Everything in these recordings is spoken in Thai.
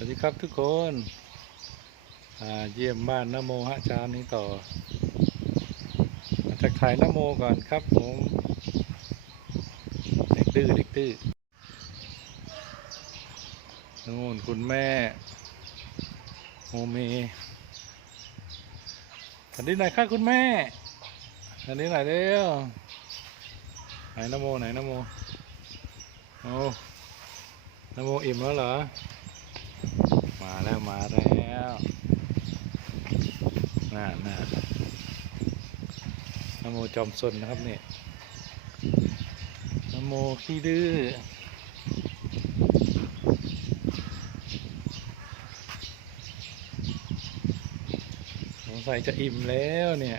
สวัสดีครับทุกคนเยี่ยมบ้านนโมฮะเช้านี้ต่อมาจากถ่ายนโมก่อนครับผมเด็กดื้อเด็กดื้อนู่นคุณแม่โมเมสวัสดีหน่อยค่ะคุณแม่สวัสดีหน่อยเร็วไหนนโมไหนนโมโอ้นโมอิ่มแล้วเหรอ มาแล้วมาแล้วน่าน่านโมจอมสนนะครับเนี่ยนโมขี้ดื้อสงสัยจะอิ่มแล้วเนี่ย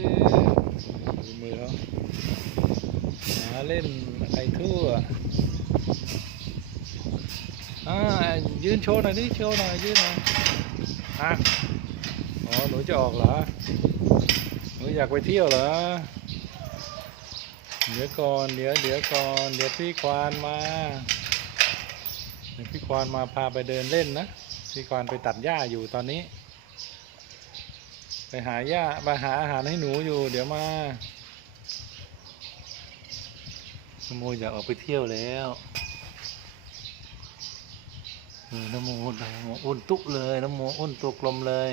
ดื้อๆดูมือเขาหา เล่นไอ้ทั่วอ่ายืนโชว์หน่อยดิโชว์หน่อยยืนหน่อยอะอ๋อหนูจะออกเหรอหนูอยากไปเที่ยวเหรอเดี๋ยวก่อนเดี๋ยวเดี๋ยวก่อนเดี๋ยวพี่ควานมาเดี๋ยวพี่ควานมาพาไปเดินเล่นนะพี่ควานไปตัดหญ้าอยู่ตอนนี้ ไปหาหญ้าไปหาอาหารให้หนูอยู่ เดี๋ยวมา น้ำโมอยากออกไปเที่ยวแล้วน้ำโมนโมอ้นตุ๊กเลยน้ำโมอ้นตัวกลมเลย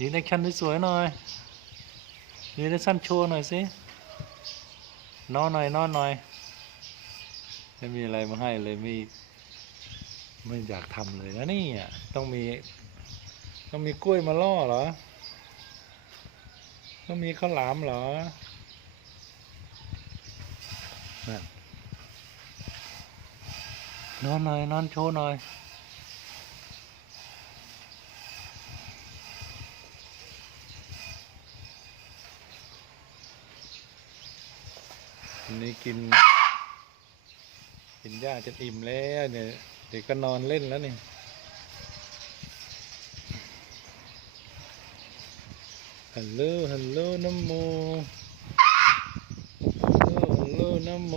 ยืนในชั้นสวยหน่อยยืนในสั้นโชว์หน่อยสินอนหน่อยนอนหน่อยไม่มีอะไรมาให้เลยไม่ไม่อยากทำเลยนะนี่อะต้องมี ต้องมีกล้วยมาล่อเหรอ ต้องมีข้าวหลามเหรอนั่นนอนหน่อย นอนโชว์หน่อยวันนี้กิน กินหญ้าจนอิ่มแล้วเนี่ย เด็กก็นอนเล่นแล้วเนี่ย ฮัลโหล ฮัลโหลน้ำโมฮัลโหล ฮัลโหลน้ำโม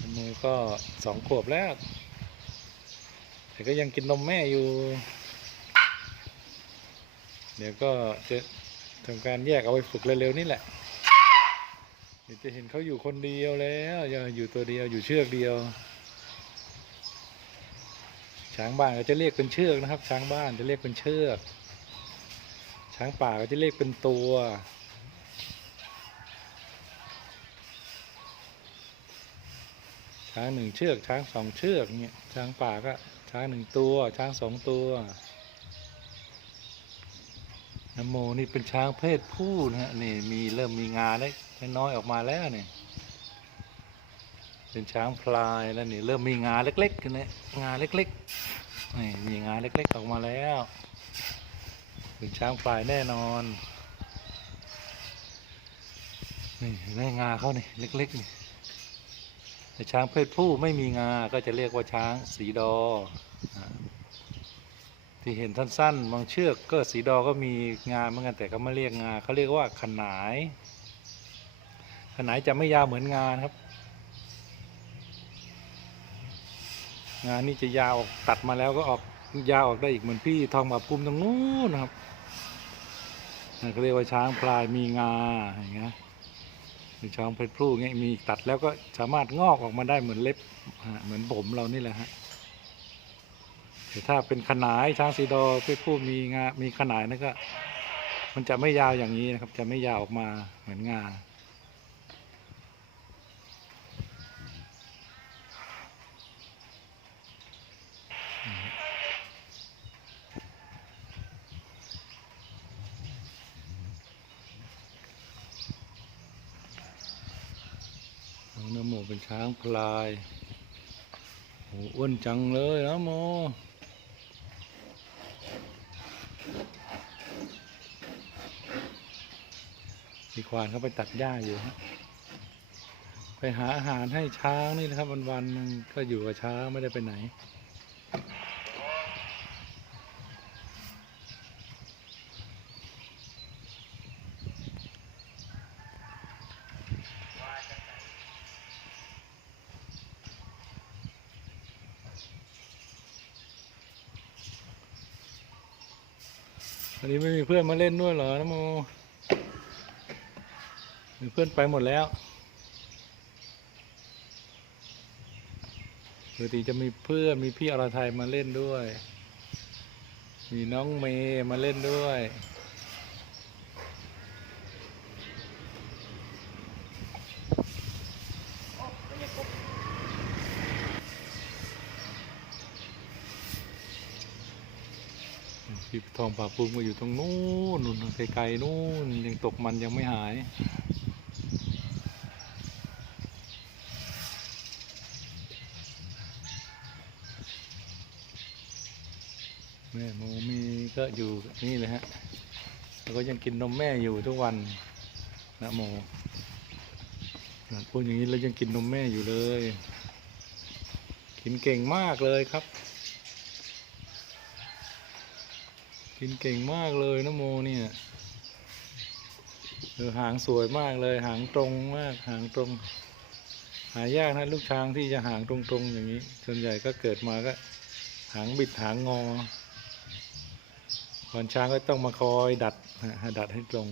น้ำโมก็สองขวบแล้ว แต่ก็ยังกินนมแม่อยู่ เดี๋ยวก็จะทำการแยกเอาไปฝึกเร็วๆนี่แหละ เดี๋ยวจะเห็นเขาอยู่คนเดียวแล้ว อย่าอยู่ตัวเดียวอยู่เชือกเดียว ช้างบ้านก็จะเรียกเป็นเชือกนะครับ ช้างบ้านจะเรียกเป็นเชือก ช้างป่าก็จะเรียกเป็นตัวช้างหนึ่งเชือกช้างสองเชือกเนี่ยช้างป่าก็ช้างหนึ่งตัว ช้างสองตัวนโมนี่เป็นช้างเพศผู้นะฮะนี่มีเริ่มมีงาได้น้อยออกมาแล้วเนี่ย เป็นช้างพลายแล้วนี่เริ่มมีงาเล็กๆกันเนี่ยงาเล็กๆนี่มีงาเล็กๆออกมาแล้ว เป็นช้างพลายแน่นอนนี่เห็นไหมงาเขานี่เล็กๆนี่แต่ช้างเพศผู้ไม่มีงา ก็จะเรียกว่าช้างสีดอ ที่เห็นสั้นๆบางเชือกก็สีดอก็มีงาเหมือนกันแต่เขาไม่เรียกงาเขาเรียกว่าขนาย ขนายจะไม่ยาวเหมือนงานครับ งานนี่จะยาวออกตัดมาแล้วก็ออกยาวออกได้อีกเหมือนพี่ทองแบาปุมตรงนู้นนะครับนั่นเขาเรียกว่าช้างพลายมีงาอย่างเงี้ยเป็นช้างเพชรพลูเงี้ยมีตัดแล้วก็สามารถงอกออกมาได้เหมือนเล็บเหมือนผมเรานี่แหละฮะแต่ถ้าเป็นขนายช้างสีดอเพศผู้มีงา มีขนายนั่นก็ มันจะไม่ยาวอย่างนี้นะครับ จะไม่ยาวออกมาเหมือนงา น้โมเป็นช้างพลายโหอ้วนจังเลยนะโมมีควานเขาไปตัดหญ้าอยู่ฮะไปหาอาหารให้ช้างนี่นะครับวันๆก็อยู่กับช้างไม่ได้ไปไหน วันนี้ไม่มีเพื่อนมาเล่นด้วยเหรอนะโมมีเพื่อนไปหมดแล้วปกติจะมีเพื่อนมีพี่อรไทยมาเล่นด้วย มีน้องเมย์มาเล่นด้วยี่ทองผาภูมิก็อยู่ตรงนู้นนู่นไกลๆนู้นยังตกมันยังไม่หายแม่โมมีก็อยู่นี่เลยฮะแล้วก็ยังกินนมแม่อยู่ทุกวันนะโมนพูดอย่างนี้แล้วยังกินนมแม่อยู่เลย กินเก่งมากเลยครับ กินเก่งมากเลยนะโมเนี่ยเออหางสวยมากเลย หางตรงมาก หางตรง หายากนะลูกช้างที่จะหางตรงๆอย่างนี้ ส่วนใหญ่ก็เกิดมาก็ หางบิดหางงอวันช้างก็ต้องมาคอยดัดฮะดัดให้ตรง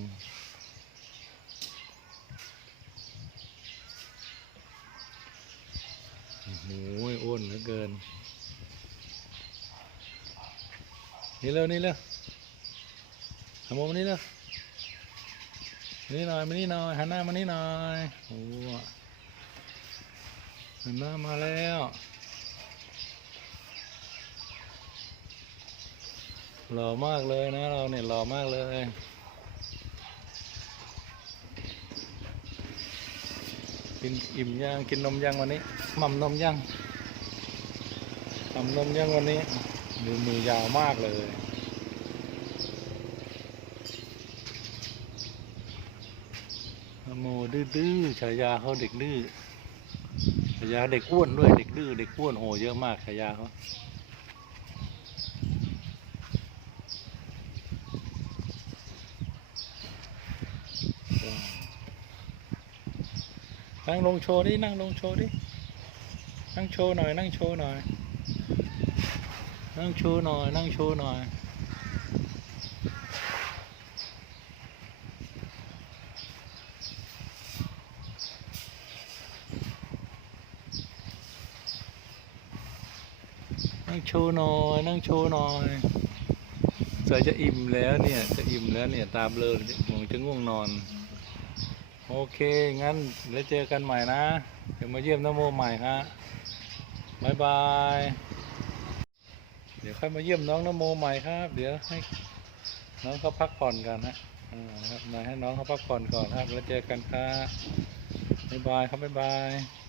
โอ้โหอ้วนเหลือเกิน นี่เร็วนี่เร็ว โมมานี่เร็วมานี่หน่อยมานี่หน่อยหันหน้ามานี่หน่อยโอ้หันหน้ามาแล้วหล่อมากเลยนะเราเนี่ยหล่อมากเลยกินอิ่มย่างกินนมย่างวันนี้หม่ำนมย่างหม่ำนมย่างวันนี้มือมือยาวมากเลย นโมดื้อฉายาเขาเด็กดื้อฉายาเด็กอ้วนด้วยเด็กดื้อเด็กอ้วนโอ้เยอะมากฉายาเขานั่งลงโชว์ดิ นั่งลงโชว์ดิ นั่งโชว์หน่อย นั่งโชว์หน่อย นั่งโชว์หน่อย นั่งโชว์หน่อย นั่งโชว์หน่อยนั่งโชว์หน่อยสายจะอิ่มแล้วเนี่ย จะอิ่มแล้วเนี่ยตาเบลอมองจะง่วงนอน โอเค งั้นแล้วเจอกันใหม่นะ เดี๋ยวมาเยี่ยมน้ำโมใหม่ฮะบายบาย เดี๋ยวค่อยมาเยี่ยมน้องนโมใหม่ครับ เดี๋ยวให้น้องเขาพักผ่อนกันนะอ่าครับมาให้น้องเขาพักผ่อนก่อนครับ แล้วเจอกันครับบายบายครับบายบาย